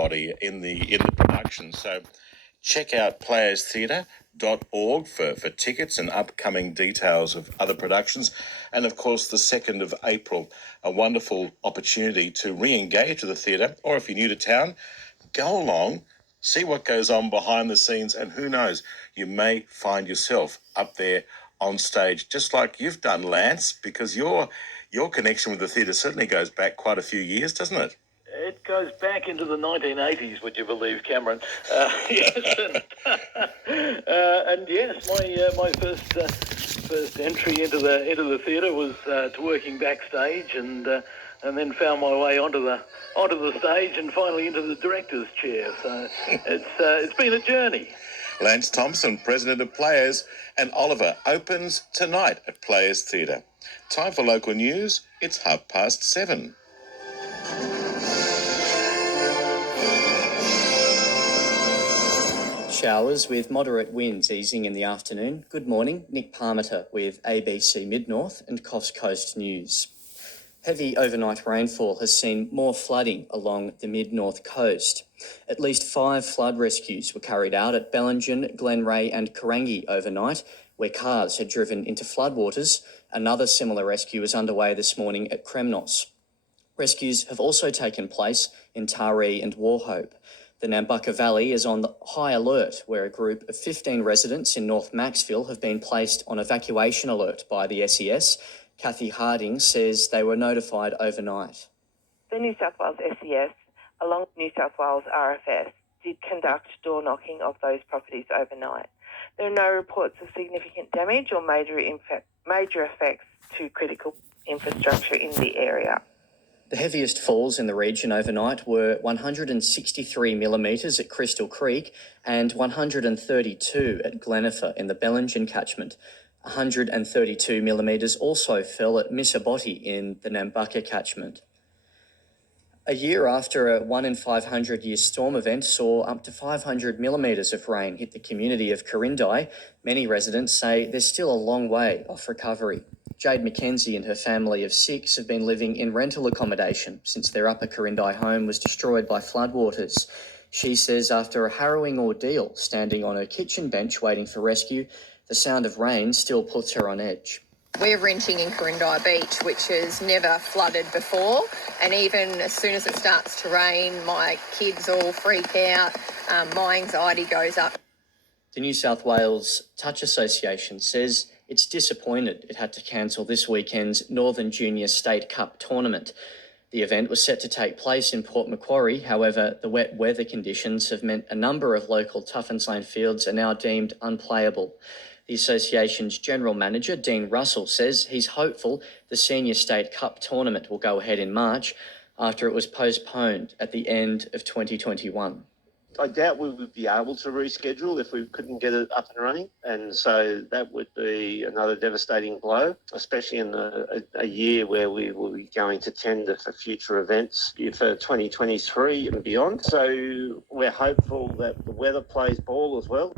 everybody in the production. So check out playerstheatre.org for tickets and upcoming details of other productions. And of course, the 2nd of April, a wonderful opportunity to re-engage with the theatre, or if you're new to town, go along, see what goes on behind the scenes, and who knows, you may find yourself up there on stage, just like you've done, Lance, because your connection with the theatre certainly goes back quite a few years, doesn't it? It goes back into the 1980s, would you believe, Cameron? Yes, and yes, my first entry into the theatre was to working backstage, and then found my way onto the stage, and finally into the director's chair. So it's been a journey. Lance Thompson, President of Players, and Oliver opens tonight at Players Theatre. Time for local news. It's 7:30. Showers with moderate winds easing in the afternoon. Good morning, Nick Parmiter with ABC Mid-North and Coffs Coast News. Heavy overnight rainfall has seen more flooding along the mid-north coast. At least 5 flood rescues were carried out at Bellingen, Glenray and Karangi overnight, where cars had driven into floodwaters. Another similar rescue is underway this morning at Kremnos. Rescues have also taken place in Taree and Wauchope. The Nambucca Valley is on high alert, where a group of 15 residents in North Maxville have been placed on evacuation alert by the SES. Kathy Harding says they were notified overnight. The New South Wales SES, along with New South Wales RFS, did conduct door knocking of those properties overnight. There are no reports of significant damage or major effects to critical infrastructure in the area. The heaviest falls in the region overnight were 163 millimetres at Crystal Creek and 132 at Glenifer in the Bellingen catchment. 132 millimetres also fell at Missabotti in the Nambucca catchment. A year after a 1 in 500 year storm event saw up to 500 millimetres of rain hit the community of Quirindi, many residents say there's still a long way off recovery. Jade McKenzie and her family of 6 have been living in rental accommodation since their upper Quirindi home was destroyed by floodwaters. She says after a harrowing ordeal, standing on her kitchen bench waiting for rescue, the sound of rain still puts her on edge. We're renting in Quirindi Beach, which has never flooded before, and even as soon as it starts to rain, my kids all freak out, my anxiety goes up. The New South Wales Touch Association says it's disappointed it had to cancel this weekend's Northern Junior State Cup tournament. The event was set to take place in Port Macquarie. However, the wet weather conditions have meant a number of local Tuffins Lane fields are now deemed unplayable. The association's general manager, Dean Russell, says he's hopeful the Senior State Cup tournament will go ahead in March after it was postponed at the end of 2021. I doubt we would be able to reschedule if we couldn't get it up and running. And so that would be another devastating blow, especially in a year where we will be going to tender for future events for 2023 and beyond. So we're hopeful that the weather plays ball as well.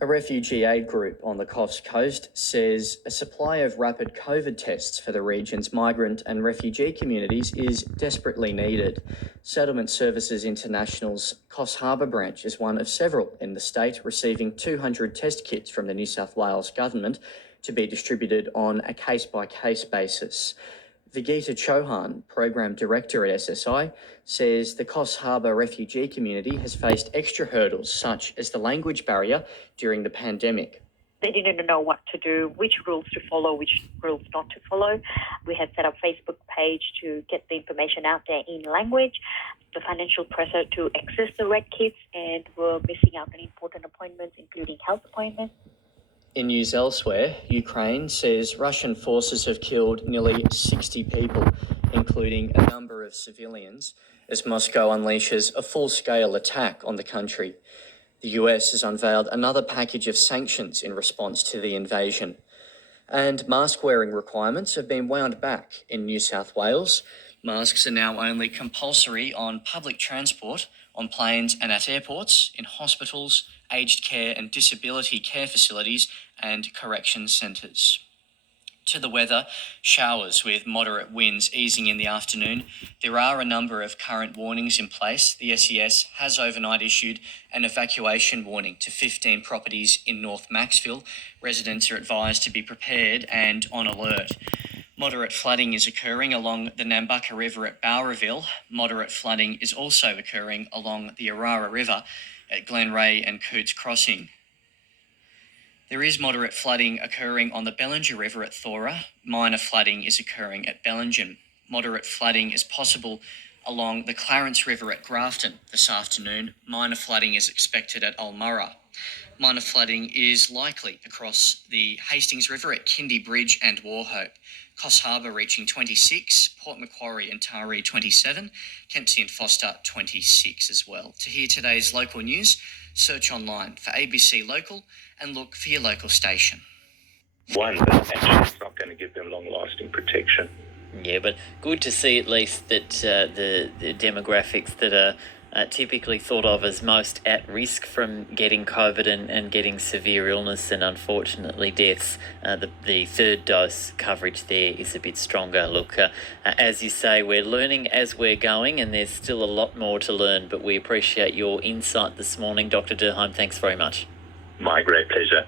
A refugee aid group on the Coffs Coast says a supply of rapid COVID tests for the region's migrant and refugee communities is desperately needed. Settlement Services International's Coffs Harbour branch is one of several in the state receiving 200 test kits from the New South Wales government to be distributed on a case-by-case basis. Vigita Chauhan, Program Director at SSI, says the Coffs Harbour refugee community has faced extra hurdles such as the language barrier during the pandemic. They didn't know what to do, which rules to follow, which rules not to follow. We had set up a Facebook page to get the information out there in language, the financial pressure to access the red kits, and we're missing out on important appointments, including health appointments. In news elsewhere, Ukraine says Russian forces have killed nearly 60 people, including a number of civilians, as Moscow unleashes a full-scale attack on the country. The US has unveiled another package of sanctions in response to the invasion. And mask-wearing requirements have been wound back in New South Wales. Masks are now only compulsory on public transport, on planes and at airports, in hospitals, aged care and disability care facilities and correction centres. To the weather, showers with moderate winds easing in the afternoon. There are a number of current warnings in place. The SES has overnight issued an evacuation warning to 15 properties in North Maxville. Residents are advised to be prepared and on alert. Moderate flooding is occurring along the Nambucca River at Bowerville. Moderate flooding is also occurring along the Arara River at Glenray and Coots Crossing. There is moderate flooding occurring on the Bellinger River at Thora. Minor flooding is occurring at Bellingen. Moderate flooding is possible along the Clarence River at Grafton this afternoon. Minor flooding is expected at Ulmurra. Minor flooding is likely across the Hastings River at Kindy Bridge and Warhope. Coss Harbour reaching 26, Port Macquarie and Taree 27, Kempsey and Foster 26 as well. To hear today's local news, search online for ABC Local and look for your local station. One, but actually it's not going to give them long-lasting protection. Yeah, but good to see at least that the demographics that are typically thought of as most at risk from getting COVID and getting severe illness and unfortunately deaths, the third dose coverage there is a bit stronger. Look, as you say, we're learning as we're going and there's still a lot more to learn, but we appreciate your insight this morning. Dr. Durheim, thanks very much. My great pleasure.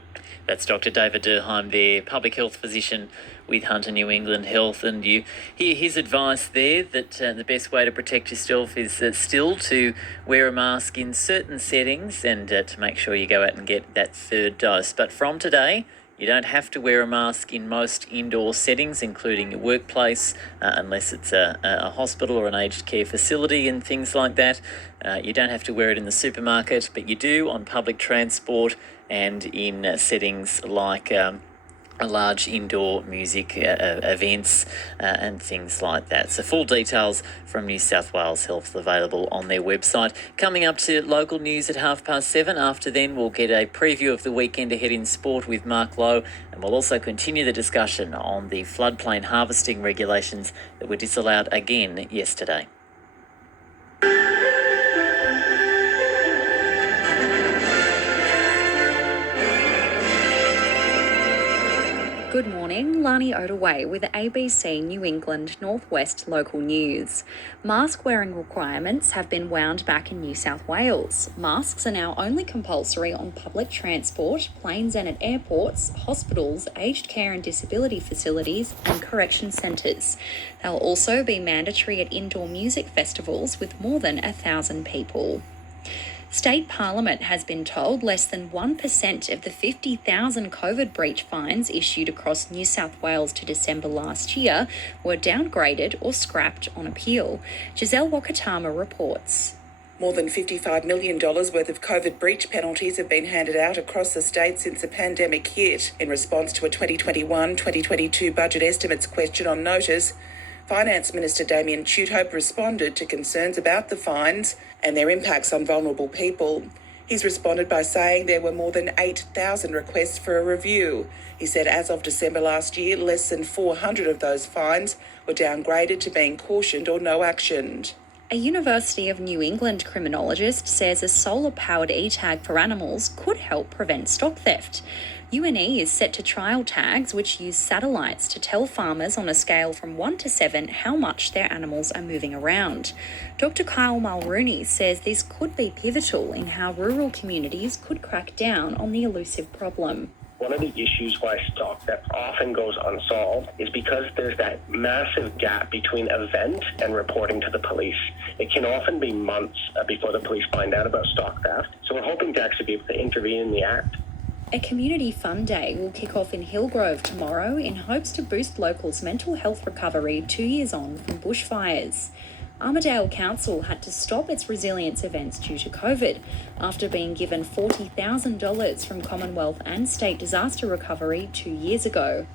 That's Dr. David Durheim there, public health physician with Hunter New England Health, and you hear his advice there that the best way to protect yourself is still to wear a mask in certain settings and to make sure you go out and get that third dose. But from today, you don't have to wear a mask in most indoor settings, including your workplace, unless it's a hospital or an aged care facility and things like that. You don't have to wear it in the supermarket, but you do on public transport and in settings like large indoor music events and things like that. So full details from New South Wales Health available on their website. Coming up to local news at 7:30. After then, we'll get a preview of the weekend ahead in sport with Mark Lowe, and we'll also continue the discussion on the floodplain harvesting regulations that were disallowed again yesterday. Good morning, Lani Ottaway with ABC New England Northwest Local News. Mask wearing requirements have been wound back in New South Wales. Masks are now only compulsory on public transport, planes and at airports, hospitals, aged care and disability facilities and correction centres. They'll also be mandatory at indoor music festivals with more than 1,000 people. State Parliament has been told less than 1% of the 50,000 COVID breach fines issued across New South Wales to December last year were downgraded or scrapped on appeal. Giselle Wakatama reports. More than $55 million worth of COVID breach penalties have been handed out across the state since the pandemic hit. In response to a 2021-2022 budget estimates question on notice, Finance Minister Damien Tudhope responded to concerns about the fines and their impacts on vulnerable people. He's responded by saying there were more than 8,000 requests for a review. He said as of December last year, less than 400 of those fines were downgraded to being cautioned or no actioned. A University of New England criminologist says a solar-powered e-tag for animals could help prevent stock theft. UNE is set to trial tags which use satellites to tell farmers on a scale from 1 to 7 how much their animals are moving around. Dr. Kyle Mulrooney says this could be pivotal in how rural communities could crack down on the elusive problem. One of the issues why stock theft often goes unsolved is because there's that massive gap between event and reporting to the police. It can often be months before the police find out about stock theft. So we're hoping to actually be able to intervene in the act. A community fun day will kick off in Hillgrove tomorrow in hopes to boost locals' mental health recovery 2 years on from bushfires. Armidale Council had to stop its resilience events due to COVID after being given $40,000 from Commonwealth and state disaster recovery 2 years ago.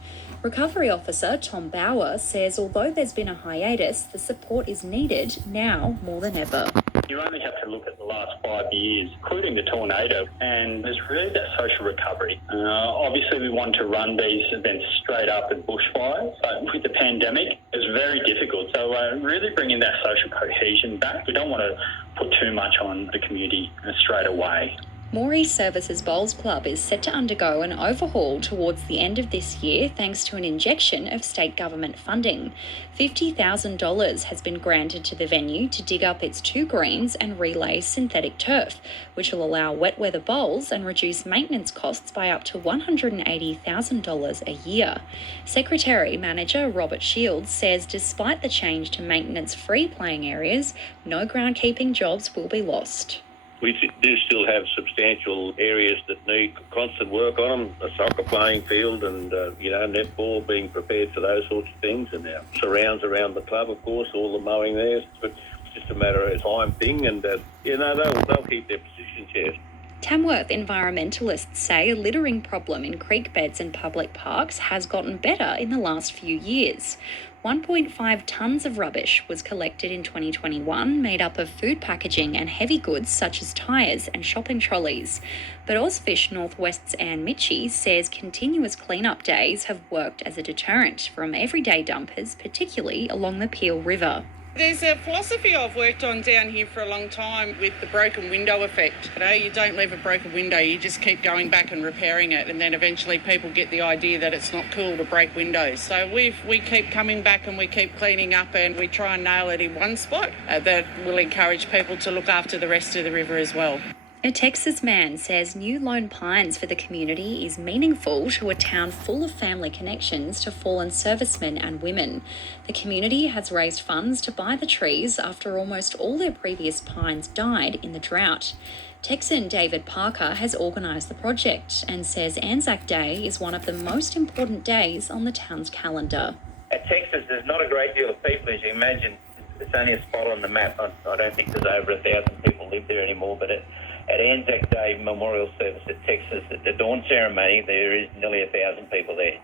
Recovery Officer Tom Bauer says although there's been a hiatus, the support is needed now more than ever. You only have to look at the last 5 years, including the tornado, and there's really that social recovery. Obviously, we want to run these events straight up at bushfires, but with the pandemic, it's very difficult. So really bringing that social cohesion back. We don't want to put too much on the community straight away. Moree Services Bowls Club is set to undergo an overhaul towards the end of this year thanks to an injection of state government funding. $50,000 has been granted to the venue to dig up its 2 greens and relay synthetic turf, which will allow wet weather bowls and reduce maintenance costs by up to $180,000 a year. Secretary Manager Robert Shields says despite the change to maintenance-free playing areas, no groundkeeping jobs will be lost. We do still have substantial areas that need constant work on them, a soccer playing field and, netball, being prepared for those sorts of things, and our surrounds around the club, of course, all the mowing there. But it's just a matter of time thing, and, they'll keep their positions, yes. Tamworth environmentalists say a littering problem in creek beds and public parks has gotten better in the last few years. 1.5 tonnes of rubbish was collected in 2021, made up of food packaging and heavy goods such as tyres and shopping trolleys. But Ozfish Northwest's Anne Mitchie says continuous clean-up days have worked as a deterrent from everyday dumpers, particularly along the Peel River. There's a philosophy I've worked on down here for a long time with the broken window effect. You don't leave a broken window, you just keep going back and repairing it, and then eventually people get the idea that it's not cool to break windows. So we keep coming back and we keep cleaning up, and we try and nail it in one spot. That will encourage people to look after the rest of the river as well. A Texas man says new Lone Pines for the community is meaningful to a town full of family connections to fallen servicemen and women. The community has raised funds to buy the trees after almost all their previous pines died in the drought. Texan David Parker has organised the project and says Anzac Day is one of the most important days on the town's calendar. At Texas, there's not a great deal of people, as you imagine. It's only a spot on the map. I don't think there's over 1,000 people live there anymore, but at Anzac Day Memorial Service at Texas, at the dawn ceremony, there is nearly 1,000 people there.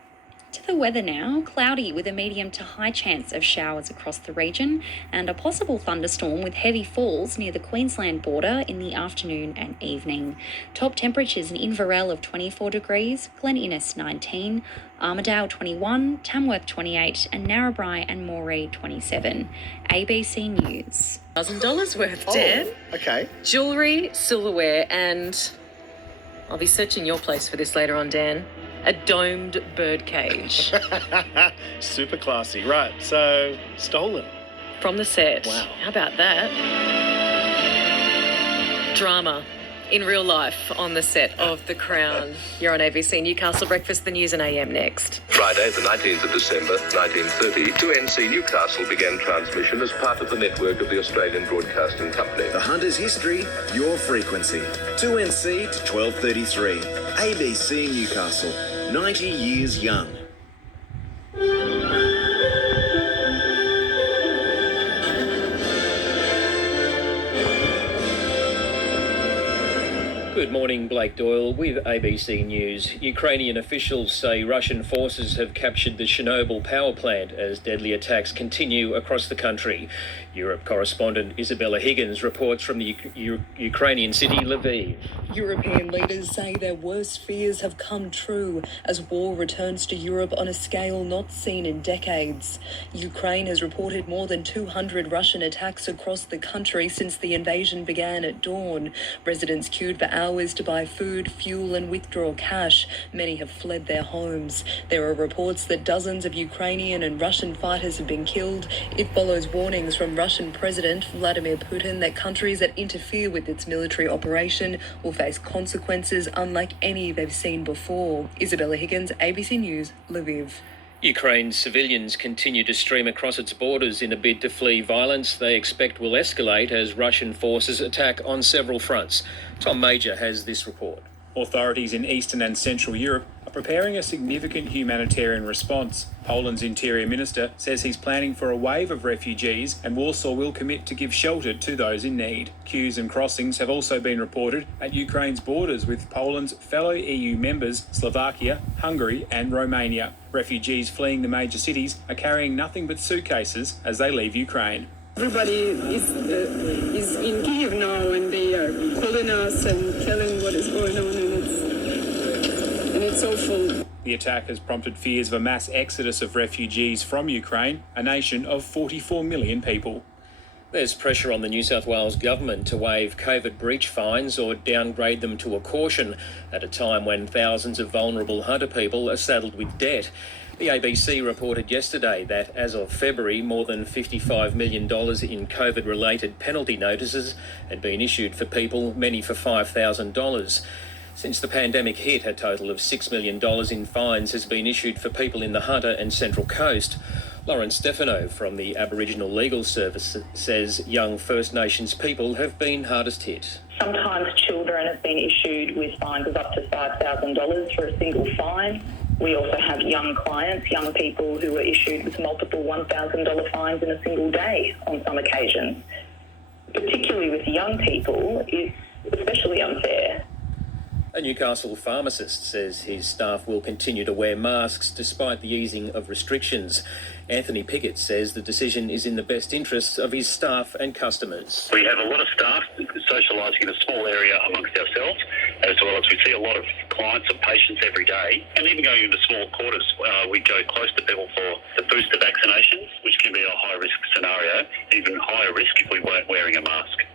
To the weather now, cloudy with a medium to high chance of showers across the region and a possible thunderstorm with heavy falls near the Queensland border in the afternoon and evening. Top temperatures in Inverell of 24 degrees, Glen Innes 19, Armidale 21, Tamworth 28 and Narrabri and Moree 27. ABC News. $1,000 worth, Dan. Okay. Jewellery, silverware, and I'll be searching your place for this later on, Dan. A domed bird cage. Super classy. Right, so stolen. From the set. Wow. How about that? Drama in real life on the set of The Crown. You're on ABC Newcastle Breakfast, the news and AM next. Friday, the 19th of December, 1930, 2NC Newcastle began transmission as part of the network of the Australian Broadcasting Company. The Hunter's history, your frequency. 2NC to 1233. ABC Newcastle. 90 years young. Good morning, Blake Doyle with ABC News. Ukrainian officials say Russian forces have captured the Chernobyl power plant as deadly attacks continue across the country. Europe correspondent Isabella Higgins reports from the Ukrainian city Lviv. European leaders say their worst fears have come true as war returns to Europe on a scale not seen in decades. Ukraine has reported more than 200 Russian attacks across the country since the invasion began at dawn. Residents queued for hours to buy food, fuel and withdraw cash. Many have fled their homes. There are reports that dozens of Ukrainian and Russian fighters have been killed. It follows warnings from Russian President Vladimir Putin that countries that interfere with its military operation will face consequences unlike any they've seen before. Isabella Higgins, ABC News, Lviv. Ukraine's civilians continue to stream across its borders in a bid to flee violence they expect will escalate as Russian forces attack on several fronts. Tom Major has this report. Authorities in Eastern and Central Europe are preparing a significant humanitarian response. Poland's Interior Minister says he's planning for a wave of refugees and Warsaw will commit to give shelter to those in need. Queues and crossings have also been reported at Ukraine's borders with Poland's fellow EU members, Slovakia, Hungary and Romania. Refugees fleeing the major cities are carrying nothing but suitcases as they leave Ukraine. Everybody is in Kyiv now, and they are calling us and telling what is going on, and it's awful. The attack has prompted fears of a mass exodus of refugees from Ukraine, a nation of 44 million people. There's pressure on the New South Wales government to waive COVID breach fines or downgrade them to a caution at a time when thousands of vulnerable hunter people are saddled with debt. The ABC reported yesterday that as of February, more than $55 million in COVID-related penalty notices had been issued for people, many for $5,000. Since the pandemic hit, a total of $6 million in fines has been issued for people in the Hunter and Central Coast. Lauren Stefano from the Aboriginal Legal Service says young First Nations people have been hardest hit. Sometimes children have been issued with fines of up to $5,000 for a single fine. We also have young clients, young people who were issued with multiple $1,000 fines in a single day on some occasions. Particularly with young people, it's especially unfair. A Newcastle pharmacist says his staff will continue to wear masks despite the easing of restrictions. Anthony Pickett says the decision is in the best interests of his staff and customers. We have a lot of staff socialising in a small area amongst ourselves, as well as we see a lot of clients and patients every day. And even going into small quarters, we go close to people for the booster vaccinations, which can be a high-risk scenario, even higher risk if we weren't wearing a mask.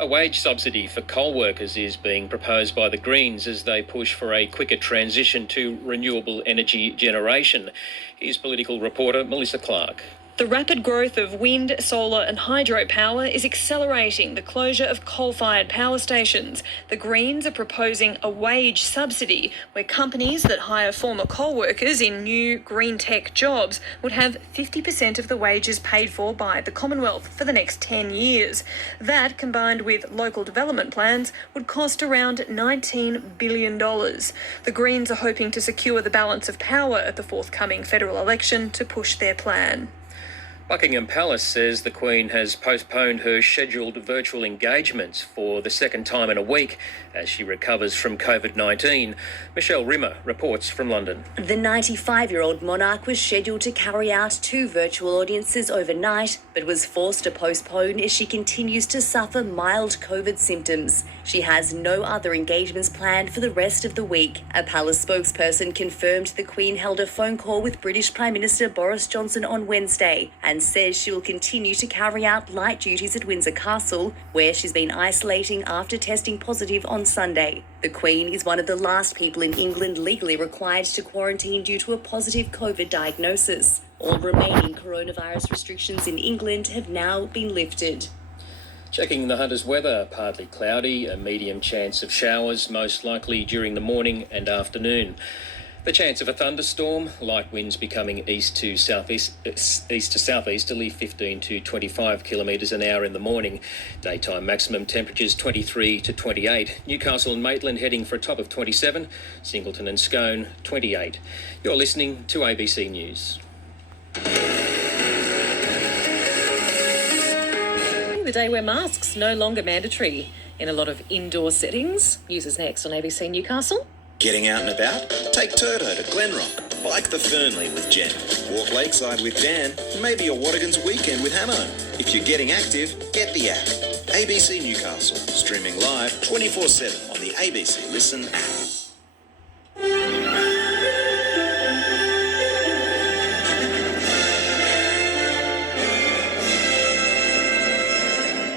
A wage subsidy for coal workers is being proposed by the Greens as they push for a quicker transition to renewable energy generation. Here's political reporter Melissa Clark. The rapid growth of wind, solar and hydropower is accelerating the closure of coal-fired power stations. The Greens are proposing a wage subsidy where companies that hire former coal workers in new green tech jobs would have 50% of the wages paid for by the Commonwealth for the next 10 years. That, combined with local development plans, would cost around $19 billion. The Greens are hoping to secure the balance of power at the forthcoming federal election to push their plan. Buckingham Palace says the Queen has postponed her scheduled virtual engagements for the second time in a week as she recovers from COVID-19. Michelle Rimmer reports from London. The 95-year-old monarch was scheduled to carry out 2 virtual audiences overnight, but was forced to postpone as she continues to suffer mild COVID symptoms. She has no other engagements planned for the rest of the week. A palace spokesperson confirmed the Queen held a phone call with British Prime Minister Boris Johnson on Wednesday and says she will continue to carry out light duties at Windsor Castle, where she's been isolating after testing positive on Sunday. The Queen is one of the last people in England legally required to quarantine due to a positive COVID diagnosis. All remaining coronavirus restrictions in England have now been lifted. Checking the Hunter's weather, partly cloudy, a medium chance of showers, most likely during the morning and afternoon. The chance of a thunderstorm, light winds becoming east to southeasterly 15 to 25 kilometres an hour in the morning. Daytime maximum temperatures 23 to 28. Newcastle and Maitland heading for a top of 27. Singleton and Scone 28. You're listening to ABC News. The day where masks no longer mandatory in a lot of indoor settings. News is next on ABC Newcastle. Getting out and about? Take Turdo to Glenrock. Bike the Fernley with Jen. Walk Lakeside with Dan. Maybe a Waddington's weekend with Hamo. If you're getting active, get the app. ABC Newcastle. Streaming live 24/7 on the ABC Listen app.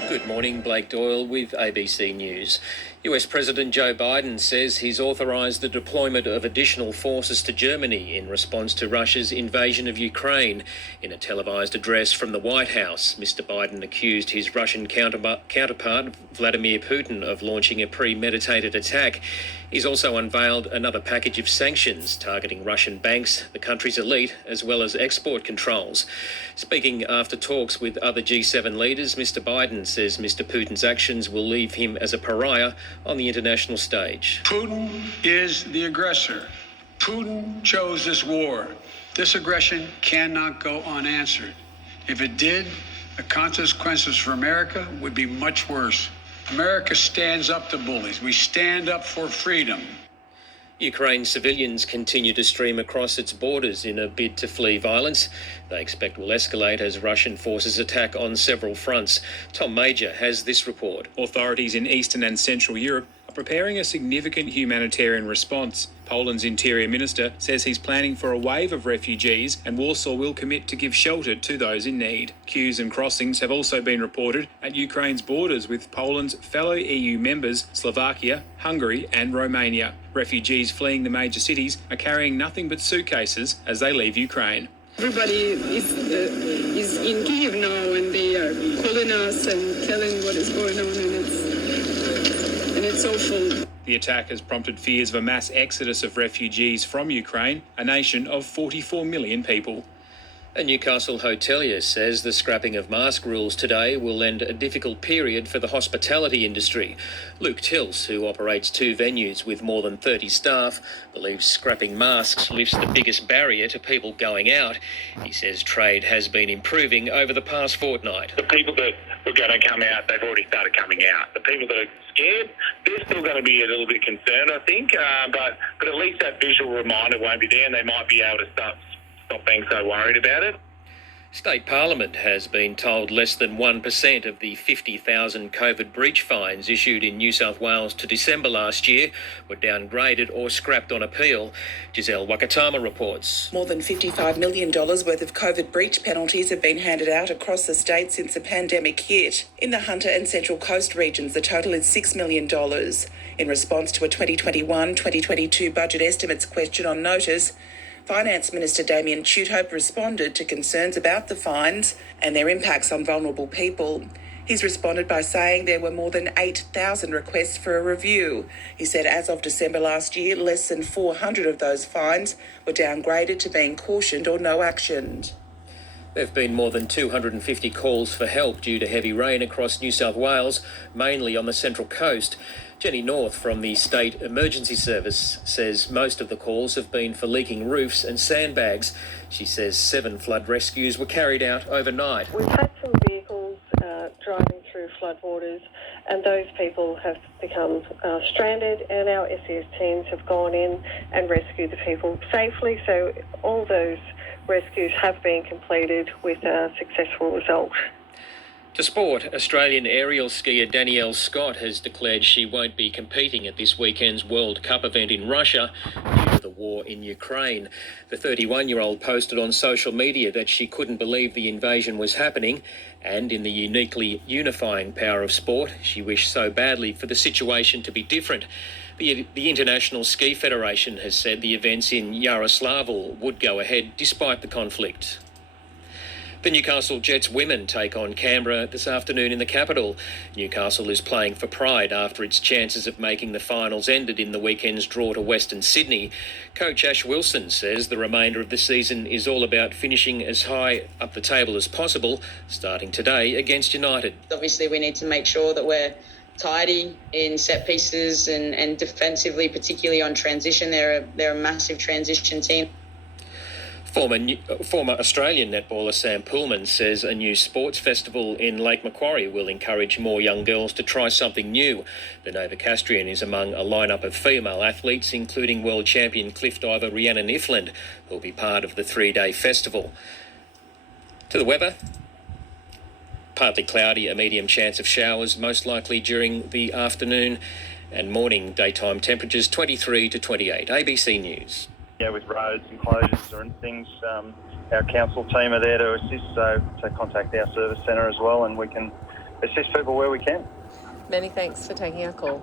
Good morning, Blake Doyle with ABC News. US President Joe Biden says he's authorised the deployment of additional forces to Germany in response to Russia's invasion of Ukraine. In a televised address from the White House, Mr. Biden accused his Russian counterpart, Vladimir Putin, of launching a premeditated attack. He's also unveiled another package of sanctions targeting Russian banks, the country's elite, as well as export controls. Speaking after talks with other G7 leaders, Mr. Biden says Mr. Putin's actions will leave him as a pariah on the international stage. Putin is the aggressor. Putin chose this war. This aggression cannot go unanswered. If it did, the consequences for America would be much worse. America stands up to bullies. We stand up for freedom. Ukraine civilians continue to stream across its borders in a bid to flee violence. They expect will escalate as Russian forces attack on several fronts. Tom Major has this report. Authorities in Eastern and Central Europe are preparing a significant humanitarian response. Poland's Interior Minister says he's planning for a wave of refugees and Warsaw will commit to give shelter to those in need. Queues and crossings have also been reported at Ukraine's borders with Poland's fellow EU members, Slovakia, Hungary and Romania. Refugees fleeing the major cities are carrying nothing but suitcases as they leave Ukraine. Everybody is in Kiev now, and they are calling us and telling what is going on, and it's awful. The attack has prompted fears of a mass exodus of refugees from Ukraine, a nation of 44 million people. A Newcastle hotelier says the scrapping of mask rules today will end a difficult period for the hospitality industry. Luke Tills, who operates 2 venues with more than 30 staff, believes scrapping masks lifts the biggest barrier to people going out. He says trade has been improving over the past fortnight. The people that were going to come out, they've already started coming out. The people that are scared, they're still going to be a little bit concerned, I think, but at least that visual reminder won't be there and they might be able to stop being so worried about it. State Parliament has been told less than 1% of the 50,000 COVID breach fines issued in New South Wales to December last year were downgraded or scrapped on appeal. Giselle Wakatama reports. More than $55 million worth of COVID breach penalties have been handed out across the state since the pandemic hit. In the Hunter and Central Coast regions, the total is $6 million. In response to a 2021-2022 budget estimates question on notice, Finance Minister Damien Tuthope responded to concerns about the fines and their impacts on vulnerable people. He's responded by saying there were more than 8,000 requests for a review. He said as of December last year, less than 400 of those fines were downgraded to being cautioned or no actioned. There have been more than 250 calls for help due to heavy rain across New South Wales, mainly on the Central Coast. Jenny North from the State Emergency Service says most of the calls have been for leaking roofs and sandbags. She says 7 flood rescues were carried out overnight. We've had some vehicles driving through floodwaters, and those people have become stranded, and our SES teams have gone in and rescued the people safely. So all those rescues have been completed with a successful result. To sport, Australian aerial skier Danielle Scott has declared she won't be competing at this weekend's World Cup event in Russia due to the war in Ukraine. The 31-year-old posted on social media that she couldn't believe the invasion was happening, and in the uniquely unifying power of sport, she wished so badly for the situation to be different. The International Ski Federation has said the events in Yaroslavl would go ahead despite the conflict. The Newcastle Jets women take on Canberra this afternoon in the capital. Newcastle is playing for pride after its chances of making the finals ended in the weekend's draw to Western Sydney. Coach Ash Wilson says the remainder of the season is all about finishing as high up the table as possible, starting today against United. Obviously, we need to make sure that we're tidy in set pieces and defensively, particularly on transition. They're a massive transition team. Former Australian netballer Sam Pullman says a new sports festival in Lake Macquarie will encourage more young girls to try something new. The Novocastrian is among a lineup of female athletes, including world champion cliff diver Rhiannon Ifland, who will be part of the 3-day festival. To the weather. Partly cloudy, a medium chance of showers, most likely during the afternoon and morning. Daytime temperatures 23 to 28. ABC News. With roads and closures or things, our council team are there to assist, so contact our service centre as well and we can assist people where we can. Many thanks for taking our call.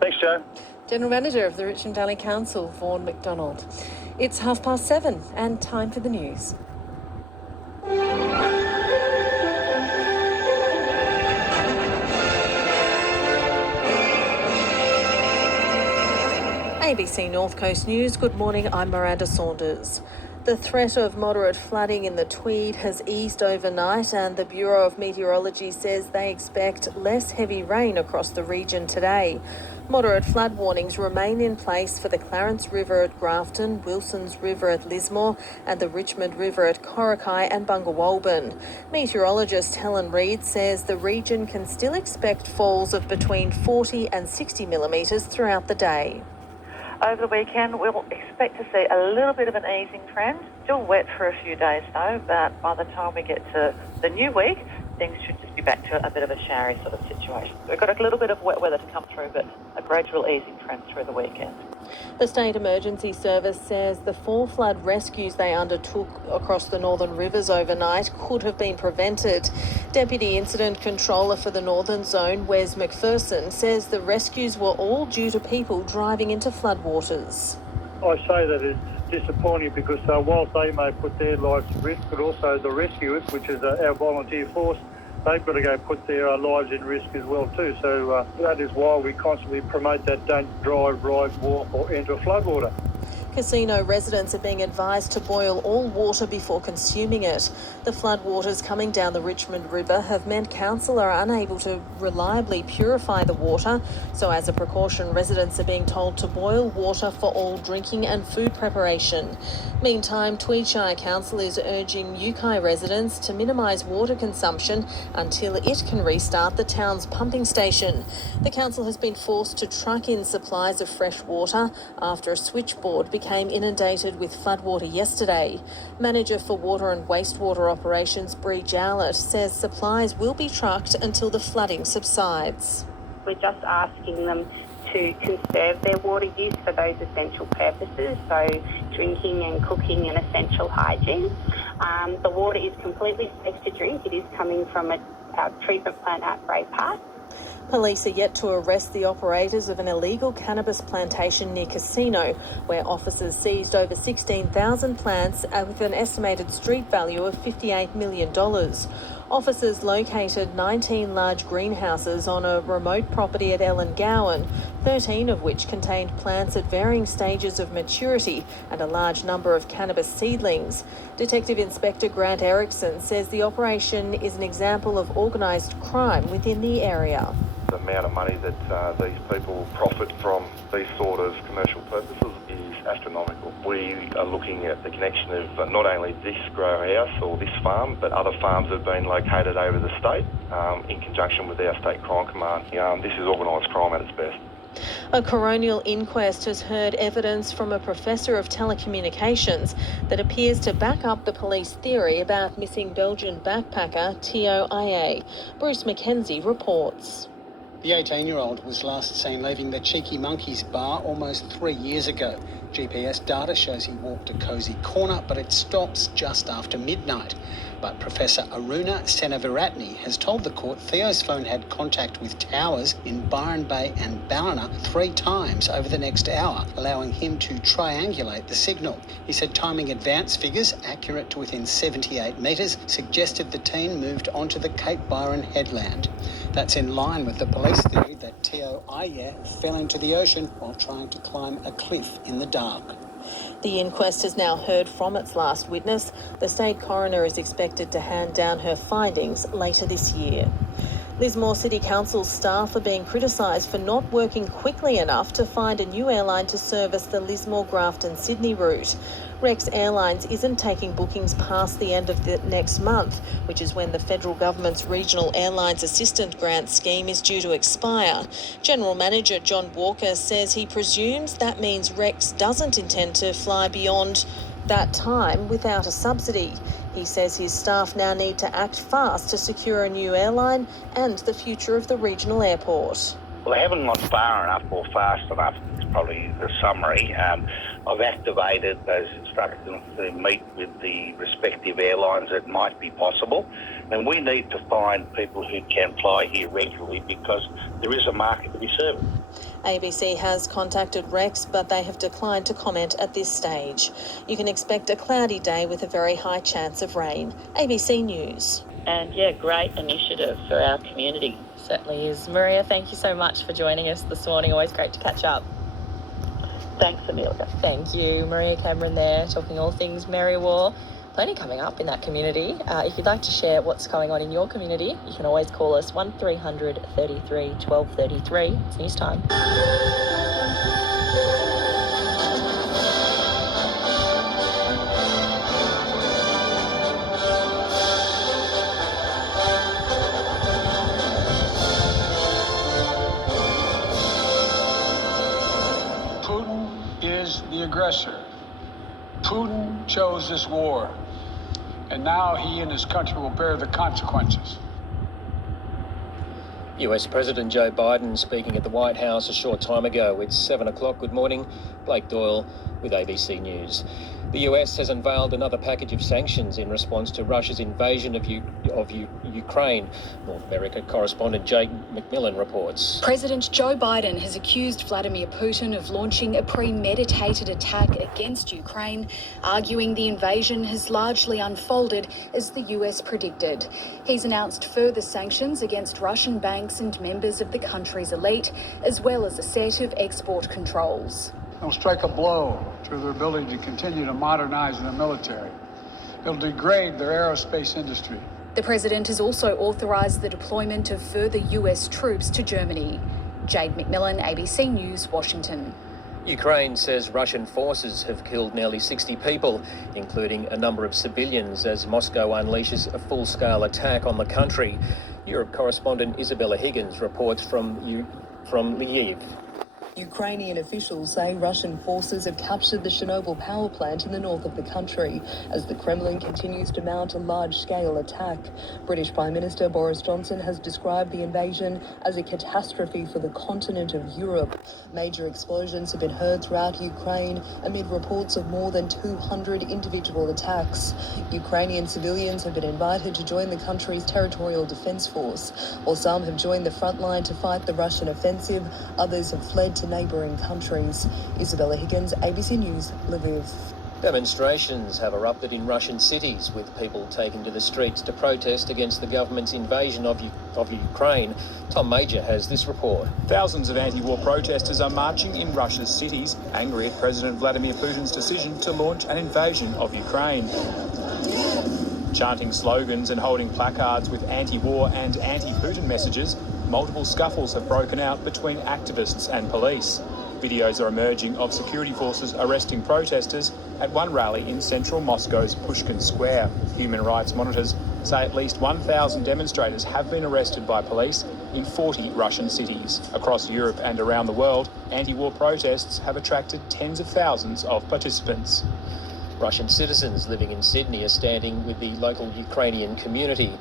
Thanks, Joe. General Manager of the Richmond Valley Council, Vaughan McDonald. It's 7:30 and time for the news. ABC North Coast News. Good morning, I'm Miranda Saunders. The threat of moderate flooding in the Tweed has eased overnight, and the Bureau of Meteorology says they expect less heavy rain across the region today. Moderate flood warnings remain in place for the Clarence River at Grafton, Wilson's River at Lismore, and the Richmond River at Corrocky and Bungawalbin. Meteorologist Helen Reid says the region can still expect falls of between 40 and 60 millimetres throughout the day. Over the weekend, we'll expect to see a little bit of an easing trend. Still wet for a few days though, but by the time we get to the new week, things should just be back to a bit of a showery sort of situation. So we've got a little bit of wet weather to come through, but a gradual easing trend through the weekend. The State Emergency Service says the 4 flood rescues they undertook across the northern rivers overnight could have been prevented. Deputy Incident Controller for the Northern Zone, Wes McPherson, says the rescues were all due to people driving into floodwaters. I say that it's disappointing because whilst they may put their lives at risk, but also the rescuers, which is our volunteer force, they've got to go put their lives in risk as well too. So that is why we constantly promote that don't drive, ride, walk or enter a floodwater. Casino residents are being advised to boil all water before consuming it. The floodwaters coming down the Richmond River have meant council are unable to reliably purify the water. So as a precaution, residents are being told to boil water for all drinking and food preparation. Meantime, Tweed Shire Council is urging Yukai residents to minimise water consumption until it can restart the town's pumping station. The council has been forced to truck in supplies of fresh water after a switchboard became inundated with floodwater yesterday. Manager for Water and Wastewater Operations, Bree Jowlett, says supplies will be trucked until the flooding subsides. We're just asking them to conserve their water use for those essential purposes, so drinking and cooking and essential hygiene. The water is completely safe to drink. It is coming from a treatment plant at Bray Park. Police are yet to arrest the operators of an illegal cannabis plantation near Casino, where officers seized over 16,000 plants with an estimated street value of $58 million. Officers located 19 large greenhouses on a remote property at Ellengowan, 13 of which contained plants at varying stages of maturity and a large number of cannabis seedlings. Detective Inspector Grant Erickson says the operation is an example of organised crime within the area. The amount of money that these people profit from these sort of commercial purposes is astronomical. We are looking at the connection of not only this grow house or this farm, but other farms that have been located over the state in conjunction with our state crime command. This is organised crime at its best. A coronial inquest has heard evidence from a professor of telecommunications that appears to back up the police theory about missing Belgian backpacker TOIA. Bruce McKenzie reports. The 18-year-old was last seen leaving the Cheeky Monkeys bar almost 3 years ago. GPS data shows he walked a cosy corner, but it stops just after midnight. But Professor Aruna Senaviratne has told the court Theo's phone had contact with towers in Byron Bay and Ballina 3 times over the next hour, allowing him to triangulate the signal. He said timing advance figures, accurate to within 78 metres, suggested the teen moved onto the Cape Byron headland. That's in line with the police theory that TOIA fell into the ocean while trying to climb a cliff in the dark. The inquest has now heard from its last witness. The state coroner is expected to hand down her findings later this year. Lismore City Council staff are being criticised for not working quickly enough to find a new airline to service the Lismore, Grafton, Sydney route. Rex Airlines isn't taking bookings past the end of the next month, which is when the federal government's Regional Airlines Assistant Grant scheme is due to expire. General Manager John Walker says he presumes that means Rex doesn't intend to fly beyond that time without a subsidy. He says his staff now need to act fast to secure a new airline and the future of the regional airport. Well, they haven't gone far enough or fast enough, is probably the summary. I've activated those instructions to meet with the respective airlines that might be possible. And we need to find people who can fly here regularly because there is a market to be served. ABC has contacted Rex, but they have declined to comment at this stage. You can expect a cloudy day with a very high chance of rain. ABC News. And yeah, great initiative for our community. Certainly is. Maria, thank you so much for joining us this morning. Always great to catch up. Thanks, Amelia. Thank you. Maria Cameron there, talking all things Merriwa. Plenty coming up in that community. If you'd like to share what's going on in your community, you can always call us 1300 33 1233. It's news time. The aggressor. Putin chose this war, and now he and his country will bear the consequences. US President Joe Biden speaking at the White House a short time ago. It's 7 o'clock. Good morning. Blake Doyle with ABC News. The US has unveiled another package of sanctions in response to Russia's invasion of Ukraine. North America correspondent Jake McMillan reports. President Joe Biden has accused Vladimir Putin of launching a premeditated attack against Ukraine, arguing the invasion has largely unfolded as the US predicted. He's announced further sanctions against Russian banks and members of the country's elite, as well as a set of export controls. It'll strike a blow to their ability to continue to modernize their military. It'll degrade their aerospace industry. The president has also authorised the deployment of further US troops to Germany. Jade McMillan, ABC News, Washington. Ukraine says Russian forces have killed nearly 60 people, including a number of civilians, as Moscow unleashes a full-scale attack on the country. Europe correspondent Isabella Higgins reports from Lviv. Ukrainian officials say Russian forces have captured the Chernobyl power plant in the north of the country as the Kremlin continues to mount a large-scale attack. British Prime Minister Boris Johnson has described the invasion as a catastrophe for the continent of Europe. Major explosions have been heard throughout Ukraine amid reports of more than 200 individual attacks. Ukrainian civilians have been invited to join the country's territorial defence force. While some have joined the front line to fight the Russian offensive, others have fled to neighbouring countries. Isabella Higgins, ABC News, Lviv. Demonstrations have erupted in Russian cities, with people taking to the streets to protest against the government's invasion of Ukraine. Tom Major has this report. Thousands of anti-war protesters are marching in Russia's cities, angry at President Vladimir Putin's decision to launch an invasion of Ukraine. Chanting slogans and holding placards with anti-war and anti-Putin messages, multiple scuffles have broken out between activists and police. Videos are emerging of security forces arresting protesters at one rally in central Moscow's Pushkin Square. Human rights monitors say at least 1,000 demonstrators have been arrested by police in 40 Russian cities. Across Europe and around the world, anti-war protests have attracted tens of thousands of participants. Russian citizens living in Sydney are standing with the local Ukrainian community.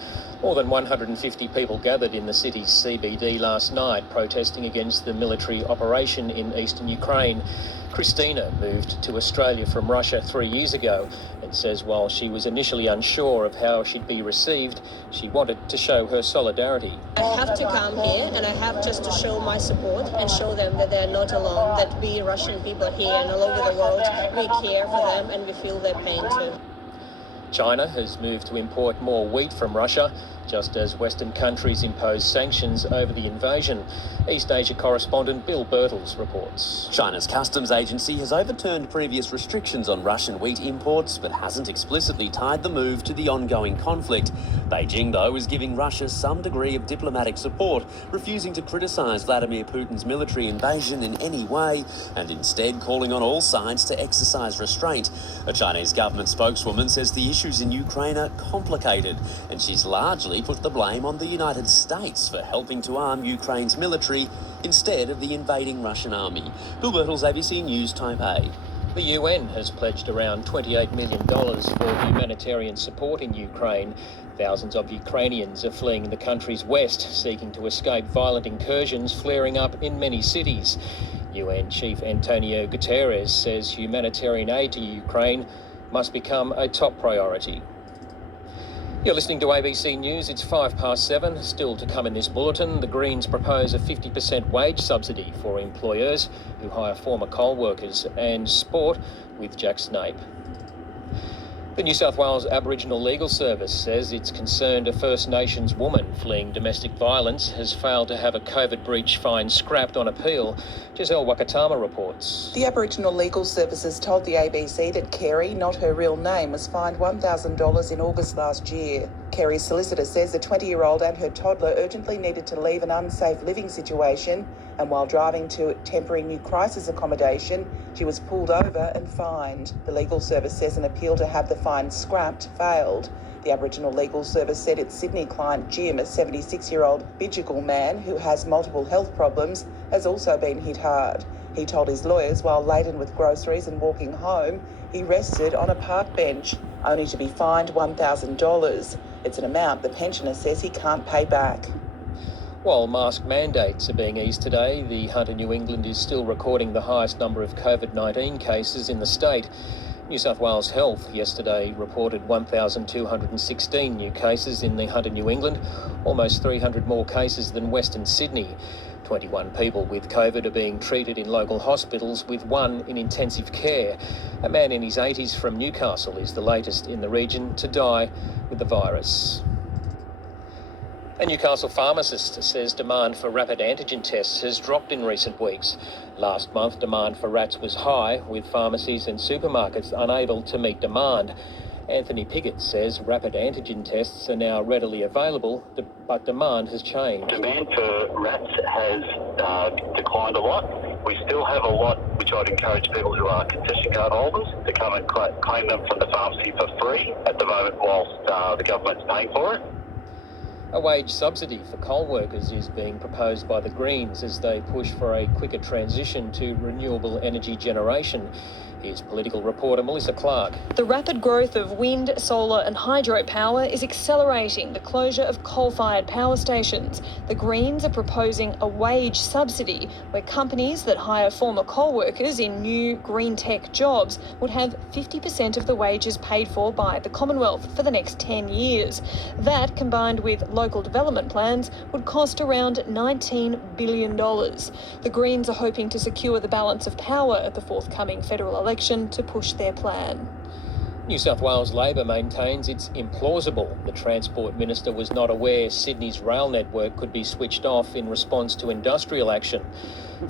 More than 150 people gathered in the city's CBD last night, protesting against the military operation in eastern Ukraine. Christina moved to Australia from Russia 3 years ago and says while she was initially unsure of how she'd be received, she wanted to show her solidarity. I have to come here and I have just to show my support and show them that they're not alone, that we Russian people here and all over the world, we care for them and we feel their pain too. China has moved to import more wheat from Russia, just as Western countries impose sanctions over the invasion. East Asia correspondent Bill Birtles reports. China's customs agency has overturned previous restrictions on Russian wheat imports, but hasn't explicitly tied the move to the ongoing conflict. Beijing, though, is giving Russia some degree of diplomatic support, refusing to criticise Vladimir Putin's military invasion in any way, and instead calling on all sides to exercise restraint. A Chinese government spokeswoman says the issues in Ukraine are complicated, and she's largely put the blame on the United States for helping to arm Ukraine's military instead of the invading Russian army. Bill Birtles, ABC News, Taipei. The UN has pledged around $28 million for humanitarian support in Ukraine. Thousands of Ukrainians are fleeing the country's west, seeking to escape violent incursions flaring up in many cities. UN Chief Antonio Guterres says humanitarian aid to Ukraine must become a top priority. You're listening to ABC News. It's 7:05. Still to come in this bulletin, the Greens propose a 50% wage subsidy for employers who hire former coal workers, and sport with Jack Snape. The New South Wales Aboriginal Legal Service says it's concerned a First Nations woman fleeing domestic violence has failed to have a COVID breach fine scrapped on appeal. Giselle Wakatama reports. The Aboriginal Legal Services told the ABC that Kerry, not her real name, was fined $1,000 in August last year. Kerry's solicitor says the 20-year-old and her toddler urgently needed to leave an unsafe living situation, and while driving to temporary new crisis accommodation, she was pulled over and fined. The legal service says an appeal to have the fine scrapped failed. The Aboriginal Legal Service said its Sydney client Jim, a 76-year-old Bidjigal man who has multiple health problems, has also been hit hard. He told his lawyers while laden with groceries and walking home, he rested on a park bench, only to be fined $1,000. It's an amount the pensioner says he can't pay back. While mask mandates are being eased today, the Hunter New England is still recording the highest number of COVID-19 cases in the state. New South Wales Health yesterday reported 1,216 new cases in the Hunter New England, almost 300 more cases than Western Sydney. 21 people with COVID are being treated in local hospitals, with one in intensive care. A man in his 80s from Newcastle is the latest in the region to die with the virus. A Newcastle pharmacist says demand for rapid antigen tests has dropped in recent weeks. Last month, demand for RATs was high, with pharmacies and supermarkets unable to meet demand. Anthony Piggott says rapid antigen tests are now readily available, but demand has changed. Demand for RATs has declined a lot. We still have a lot, which I'd encourage people who are concession card holders to come and claim them from the pharmacy for free at the moment whilst the government's paying for it. A wage subsidy for coal workers is being proposed by the Greens as they push for a quicker transition to renewable energy generation. Here's political reporter Melissa Clark. The rapid growth of wind, solar and hydropower is accelerating the closure of coal-fired power stations. The Greens are proposing a wage subsidy where companies that hire former coal workers in new green tech jobs would have 50% of the wages paid for by the Commonwealth for the next 10 years. That, combined with local development plans, would cost around $19 billion. The Greens are hoping to secure the balance of power at the forthcoming federal election to push their plan. New South Wales Labor maintains it's implausible the Transport Minister was not aware Sydney's rail network could be switched off in response to industrial action.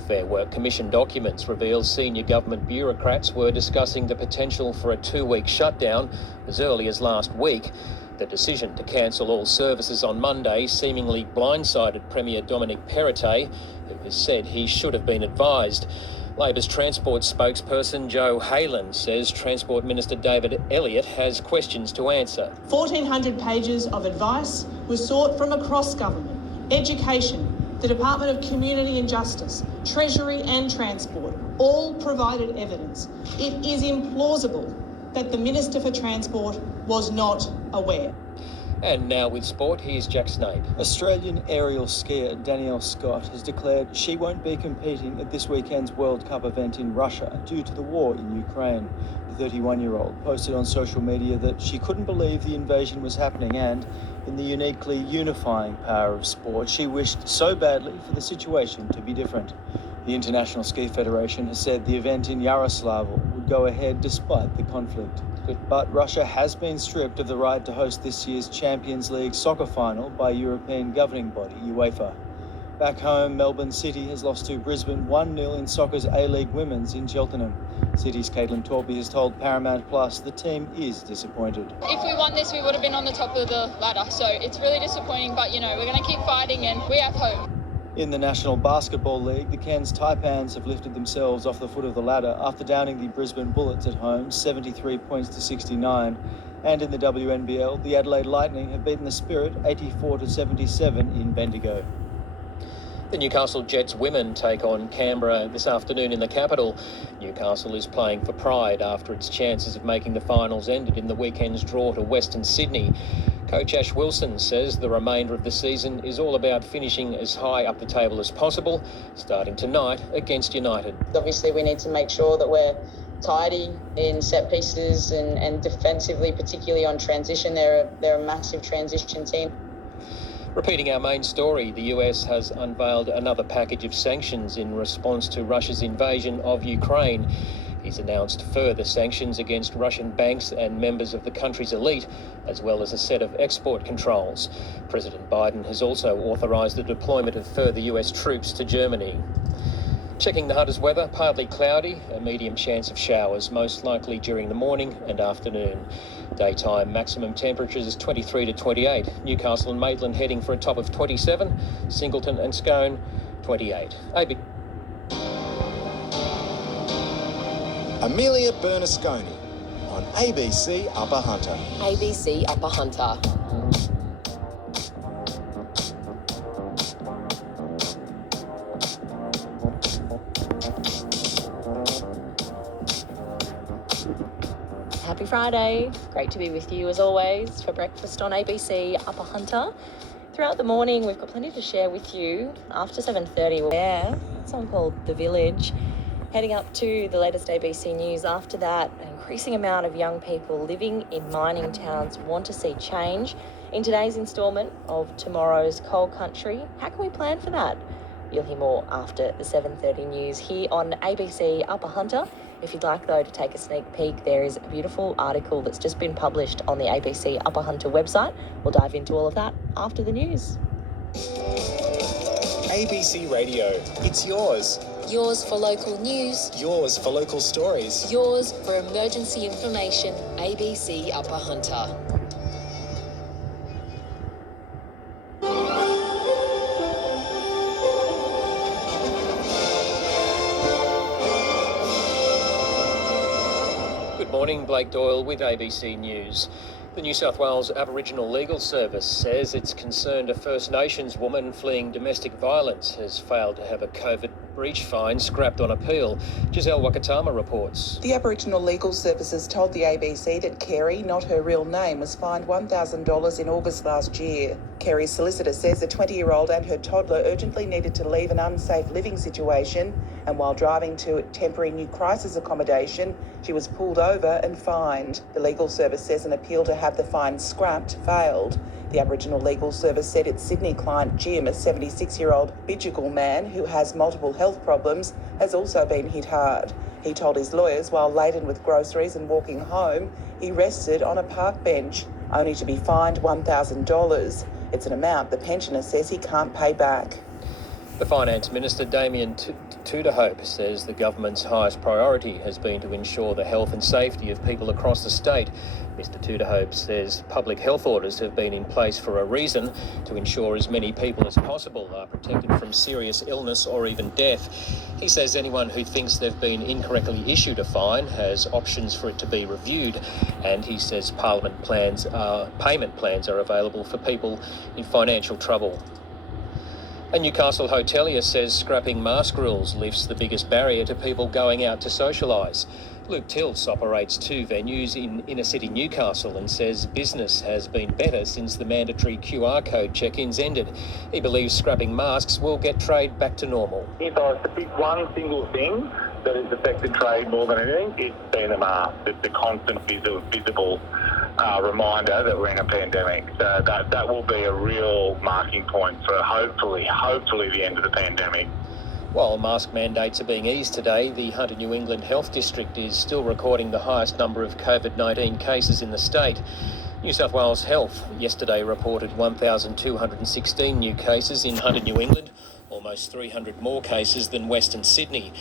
Fair Work Commission documents reveal senior government bureaucrats were discussing the potential for a 2-week shutdown as early as last week. The decision to cancel all services on Monday seemingly blindsided Premier Dominic Perrottet, who has said he should have been advised. Labor's transport spokesperson Joe Halen says Transport Minister David Elliott has questions to answer. 1,400 pages of advice was sought from across government, education, the Department of Community and Justice, Treasury and Transport, all provided evidence. It is implausible that the Minister for Transport was not aware. And now with sport, here's Jack Snape. Australian aerial skier Danielle Scott has declared she won't be competing at this weekend's World Cup event in Russia due to the war in Ukraine. The 31-year-old posted on social media that she couldn't believe the invasion was happening and, in the uniquely unifying power of sport, she wished so badly for the situation to be different. The International Ski Federation has said the event in Yaroslavl would go ahead despite the conflict. But Russia has been stripped of the right to host this year's Champions League soccer final by European governing body UEFA. Back home, Melbourne City has lost to Brisbane 1-0 in soccer's A-League Women's in Cheltenham. City's Caitlin Torpey has told Paramount Plus the team is disappointed. If we won this, we would have been on the top of the ladder, so it's really disappointing, but we're going to keep fighting and we have hope. In the National Basketball League, the Cairns Taipans have lifted themselves off the foot of the ladder after downing the Brisbane Bullets at home 73 points to 69. And in the WNBL, the Adelaide Lightning have beaten the Spirit 84 to 77 in Bendigo. The Newcastle Jets women take on Canberra this afternoon in the capital. Newcastle is playing for pride after its chances of making the finals ended in the weekend's draw to Western Sydney. Coach Ash Wilson says the remainder of the season is all about finishing as high up the table as possible, starting tonight against United. Obviously, we need to make sure that we're tidy in set pieces and defensively, particularly on transition. They're a massive transition team. Repeating our main story, the US has unveiled another package of sanctions in response to Russia's invasion of Ukraine. He's announced further sanctions against Russian banks and members of the country's elite, as well as a set of export controls. President Biden has also authorised the deployment of further US troops to Germany. Checking the Hunter's weather, partly cloudy, a medium chance of showers, most likely during the morning and afternoon. Daytime maximum temperatures 23 to 28. Newcastle and Maitland heading for a top of 27. Singleton and Scone, 28. Amelia Bernasconi on ABC Upper Hunter. ABC Upper Hunter. Happy Friday. Great to be with you as always for breakfast on ABC Upper Hunter. Throughout the morning, we've got plenty to share with you. After 7:30, we're there. A song called The Village. Heading up to the latest ABC News. After that, an increasing amount of young people living in mining towns want to see change. In today's instalment of Tomorrow's Coal Country, how can we plan for that? You'll hear more after the 7:30 news here on ABC Upper Hunter. If you'd like, though, to take a sneak peek, there is a beautiful article that's just been published on the ABC Upper Hunter website. We'll dive into all of that after the news. ABC Radio. It's yours. Yours for local news. Yours for local stories. Yours for emergency information. ABC Upper Hunter. Good morning, Blake Doyle with ABC News. The New South Wales Aboriginal Legal Service says it's concerned a First Nations woman fleeing domestic violence has failed to have a COVID breach fine scrapped on appeal. Giselle Wakatama reports. The Aboriginal Legal Services told the ABC that Kerry, not her real name, was fined $1,000 in August last year. Kerry's solicitor says the 20-year-old and her toddler urgently needed to leave an unsafe living situation, and while driving to temporary new crisis accommodation, she was pulled over and fined. The legal service says an appeal to have the fine scrapped failed. The Aboriginal Legal Service said its Sydney client Jim, a 76-year-old Bidjigal man who has multiple health problems, has also been hit hard. He told his lawyers while laden with groceries and walking home, he rested on a park bench, only to be fined $1,000. It's an amount the pensioner says he can't pay back. The Finance Minister, Damien Tudorhope, says the government's highest priority has been to ensure the health and safety of people across the state. Mr Tudorhope says public health orders have been in place for a reason, to ensure as many people as possible are protected from serious illness or even death. He says anyone who thinks they've been incorrectly issued a fine has options for it to be reviewed, and he says payment plans are available for people in financial trouble. A Newcastle hotelier says scrapping mask rules lifts the biggest barrier to people going out to socialise. Luke Tilts operates 2 venues in inner-city Newcastle and says business has been better since the mandatory QR code check-ins ended. He believes scrapping masks will get trade back to normal. If I was to pick one single thing that has affected trade more than anything, it's been the mask. It's the constant visible reminder that we're in a pandemic. So that will be a real marking point for hopefully the end of the pandemic. While mask mandates are being eased today, the Hunter New England Health District is still recording the highest number of COVID-19 cases in the state. New South Wales Health yesterday reported 1,216 new cases in Hunter New England, almost 300 more cases than Western Sydney.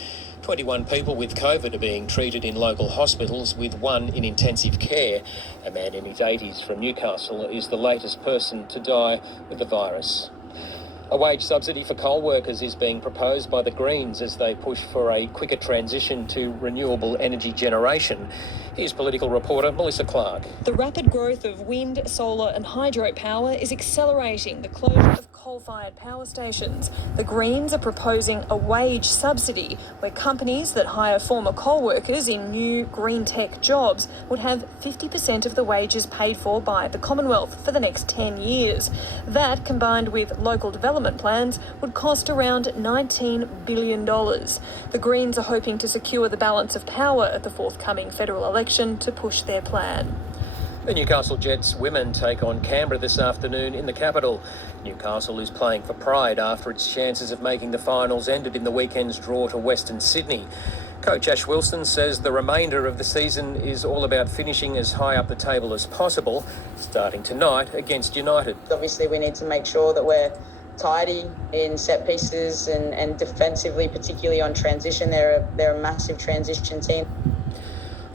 21 people with COVID are being treated in local hospitals, with 1 in intensive care. A man in his 80s from Newcastle is the latest person to die with the virus. A wage subsidy for coal workers is being proposed by the Greens as they push for a quicker transition to renewable energy generation. Here's political reporter Melissa Clark. The rapid growth of wind, solar and hydropower is accelerating the closure of coal-fired power stations. The Greens are proposing a wage subsidy where companies that hire former coal workers in new green tech jobs would have 50% of the wages paid for by the Commonwealth for the next 10 years. That, combined with local development plans, would cost around $19 billion. The Greens are hoping to secure the balance of power at the forthcoming federal election to push their plan. The Newcastle Jets women take on Canberra this afternoon in the capital. Newcastle is playing for pride after its chances of making the finals ended in the weekend's draw to Western Sydney. Coach Ash Wilson says the remainder of the season is all about finishing as high up the table as possible, starting tonight against United. Obviously, we need to make sure that we're tidy in set pieces and defensively, particularly on transition. They're a massive transition team.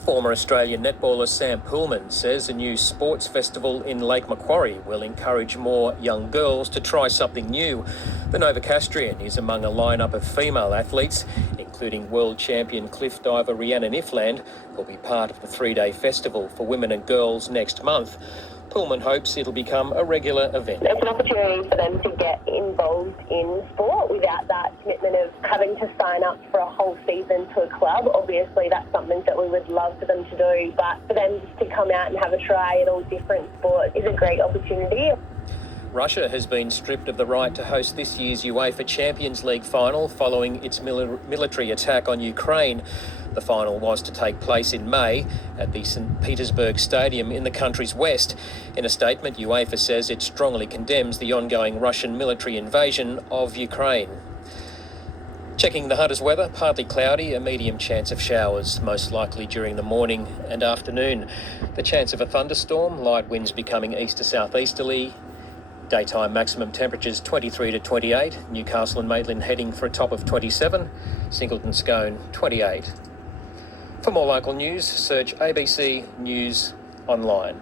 Former Australian netballer Sam Poolman says a new sports festival in Lake Macquarie will encourage more young girls to try something new. The Novocastrian is among a lineup of female athletes, including world champion cliff diver Rhiannon Ifland, who will be part of the 3-day festival for women and girls next month. Pullman hopes it'll become a regular event. It's an opportunity for them to get involved in sport without that commitment of having to sign up for a whole season to a club. Obviously, that's something that we would love for them to do, but for them just to come out and have a try at all different sports is a great opportunity. Russia has been stripped of the right to host this year's UEFA Champions League final following its military attack on Ukraine. The final was to take place in May at the St. Petersburg Stadium in the country's west. In a statement, UEFA says it strongly condemns the ongoing Russian military invasion of Ukraine. Checking the Hunter's weather, partly cloudy, a medium chance of showers, most likely during the morning and afternoon. The chance of a thunderstorm, light winds becoming east to southeasterly. Daytime maximum temperatures 23 to 28. Newcastle and Maitland heading for a top of 27. Singleton Scone 28. For more local news, search ABC News online.